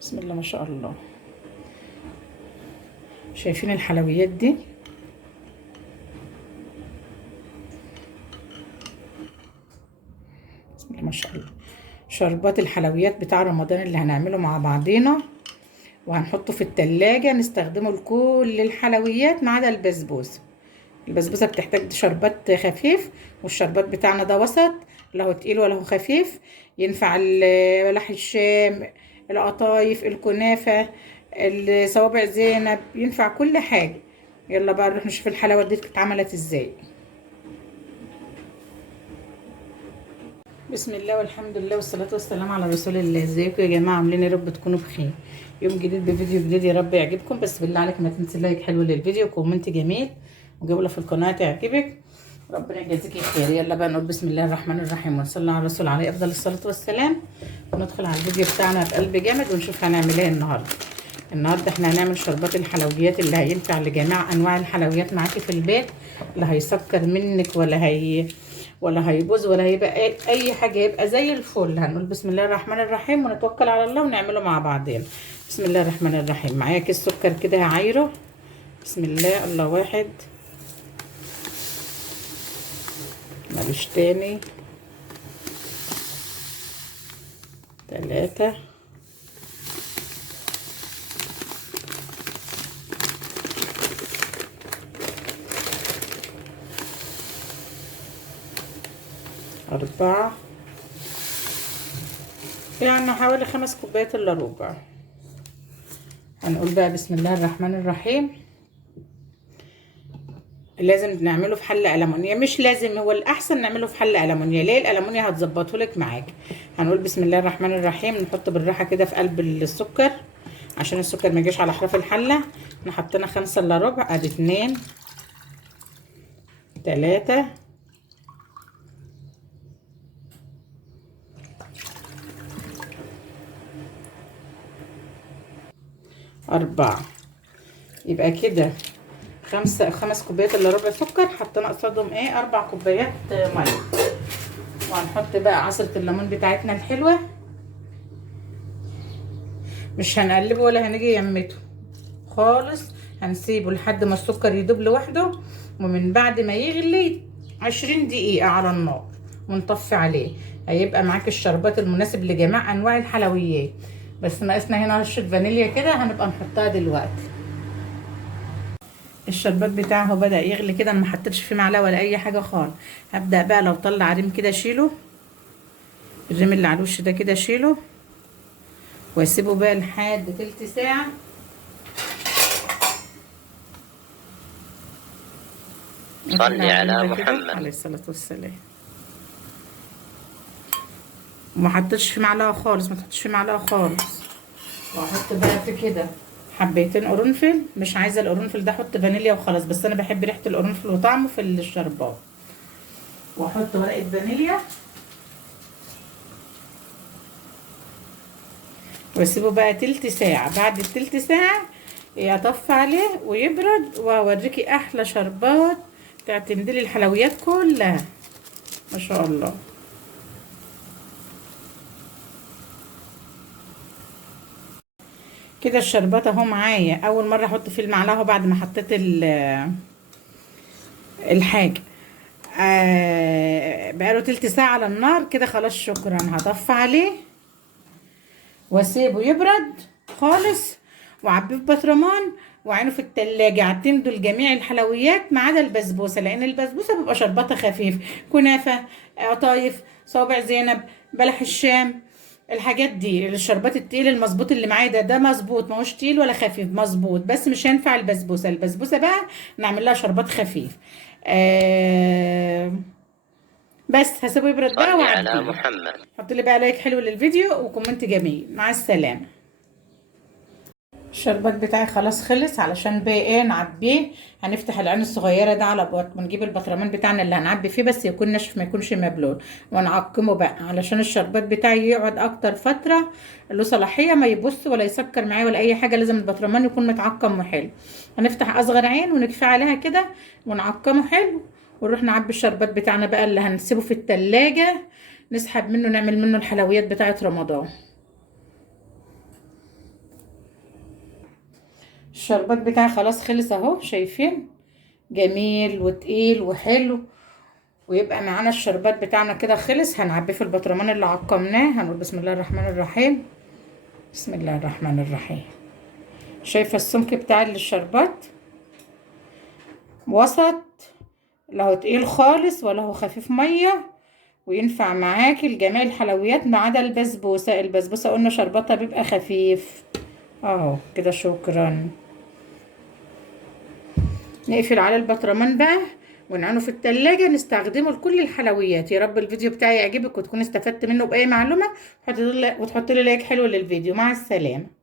بسم الله ما شاء الله. شايفين الحلويات دي؟ بسم الله ما شاء الله. شربات الحلويات بتاع رمضان اللي هنعمله مع بعضينا، وهنحطه في التلاجة نستخدمه لكل الحلويات ما عدا البسبوسة. البسبوسة بتحتاج شربات خفيف، والشربات بتاعنا ده وسط، لا هو تقيل ولا هو خفيف. ينفع بلح الشام، القطايف، الكنافة، الصوابع زينب، ينفع كل حاجة. يلا بقى نروح نشوف الحلاوة دي اتعملت ازاي. بسم الله والحمد لله والصلاة والسلام على رسول الله. ازيكم يا جماعة؟ عاملين يا رب تكونوا بخير. يوم جديد بفيديو جديد، يا رب يعجبكم. بس بالله عليك ما تنسي لايك حلو للفيديو، كومنت جميل، وجملة في القناة تعجبك. ربنا يجازيكي خير. يلا بقى نقول بسم الله الرحمن الرحيم، ونصلي على الرسول عليه افضل الصلاة والسلام، وندخل على الفيديو بتاعنا بقلب جامد ونشوف هنعمل ايه النهارده. النهارده احنا هنعمل شربات الحلويات اللي هينفع لجميع انواع الحلويات معاكي في البيت. لا هيسكر منك ولا هيبوظ ولا هيبقى اي حاجه، يبقى زي الفل. هنقول بسم الله الرحمن الرحيم ونتوكل على الله ونعمله مع بعضين. بسم الله الرحمن الرحيم. معايا كيس سكر كده هعايره. بسم الله. الله واحد، مالوش تاني. 3، 4، يعني حوالي 5 كوبايات الا ربع. هنقول بقى بسم الله الرحمن الرحيم. لازم نعمله في حله ألمونيا، مش لازم، هو الاحسن نعمله في حله ألمونيا. ليه؟ الألمونيا هتظبطه لك معاك. هنقول بسم الله الرحمن الرحيم. نحط بالراحه كده في قلب السكر عشان السكر ما يجيش على احراف الحله. احنا حطينا 5 الا ربع، ادي 2، 3، 4. يبقى كده 5 كوبايات الا ربع سكر، حطينا قصادهم ايه 4 كوبايات ميه. وهنحط بقى عصرة الليمون بتاعتنا الحلوة. مش هنقلبه ولا هنيجي يمته خالص، هنسيبه لحد ما السكر يدوب لوحده. ومن بعد ما يغلي 20 دقيقة على النار ونطفي عليه، هيبقى معاك الشربات المناسب لجميع انواع الحلويات. بس ناقصنا هنا رشة فانيليا كده، هنبقى نحطها دلوقتي. الشربات بتاعه بدأ يغلي كده، انا ما حطيتش فيه معلقة ولا اي حاجة خالص. هبدأ بقى لو طلع ريم كده اشيله، الريم اللي على الوش ده كده اشيله، واسيبه بقى لحد تلت ساعة. صلي على ده كده محمد. عليه الصلاة والسلام. وما حطيتش فيه معلقة خالص، ما تحطش فيه معلقة خالص. واحط بقى في كده حبيتين قرنفل. مش عايزة القرنفل ده، احط فانيليا وخلاص، بس انا بحب ريحة القرنفل وطعمه في الشربات. واحط ورقة فانيليا، واسيبه بقى تلت ساعة. بعد التلت ساعة اطفي عليه ويبرد، واوريكي احلى شربات تعتمدي الحلويات كلها. ما شاء الله. كده الشربات اهو معايا. اول مره احط فيه المعلقه بعد ما حطيت الحاجه. بقاله تلت ساعه على النار كده. خلاص شكرا. هطفي عليه واسيبه يبرد خالص، وعبيه في بطرمان، وعينه في التلاجة. اعتمدوا لجميع الحلويات ما عدا البسبوسة، لأن البسبوسة بيبقى شرباتها خفيف. كنافة، قطايف، صوابع زينب، بلح الشام، الحاجات دي. الشربات التقيل المظبوط اللي معايا ده مظبوط، ماهوش تقيل ولا خفيف، مظبوط. بس مش هينفع البسبوسة. البسبوسة بقى نعمل لها شربات خفيف. آه بس هسيبه يبرد بقى صلي على وعبيه. محمد. حط لي بقى لايك حلو للفيديو وكومنت جميل. مع السلامة. الشربات بتاعي خلاص خلص. علشان بقى ايه نعبيه، هنفتح العين الصغيره ده على ونجيب البطرمان بتاعنا اللي هنعبي فيه، بس يكون ناشف ما يكونش مبلول، ونعقمه بقى علشان الشربات بتاعي يقعد اكتر فتره له صلاحيه، ما يبص ولا يسكر معايا ولا اي حاجه. لازم البطرمان يكون متعقم وحلو. هنفتح اصغر عين ونكفي عليها كده ونعقمه حلو، ونروح نعبي الشربات بتاعنا بقى اللي هنسيبه في التلاجة، نسحب منه نعمل منه الحلويات بتاعه رمضان. الشربات بتاعي خلاص خلص اهو، شايفين؟ جميل وتقيل وحلو. ويبقى معانا الشربات بتاعنا كده خلص. هنعبيه في البطرمان اللي عقمناه. هنقول بسم الله الرحمن الرحيم. بسم الله الرحمن الرحيم. شايفه السمك بتاع الشربات؟ وسط، لا هو تقيل خالص ولا هو خفيف ميه، وينفع معاكي لجميع الحلويات ما عدا البسبوسه. البسبوسه قلنا شربتها بيبقى خفيف اهو كده. شكرا. نقفل على البطرمان بقى ونعينه في التلاجة نستخدمه لكل الحلويات. يا رب الفيديو بتاعي يعجبك وتكون استفدت منه بأي معلومة، وتحط لي لايك حلو للفيديو. مع السلامة.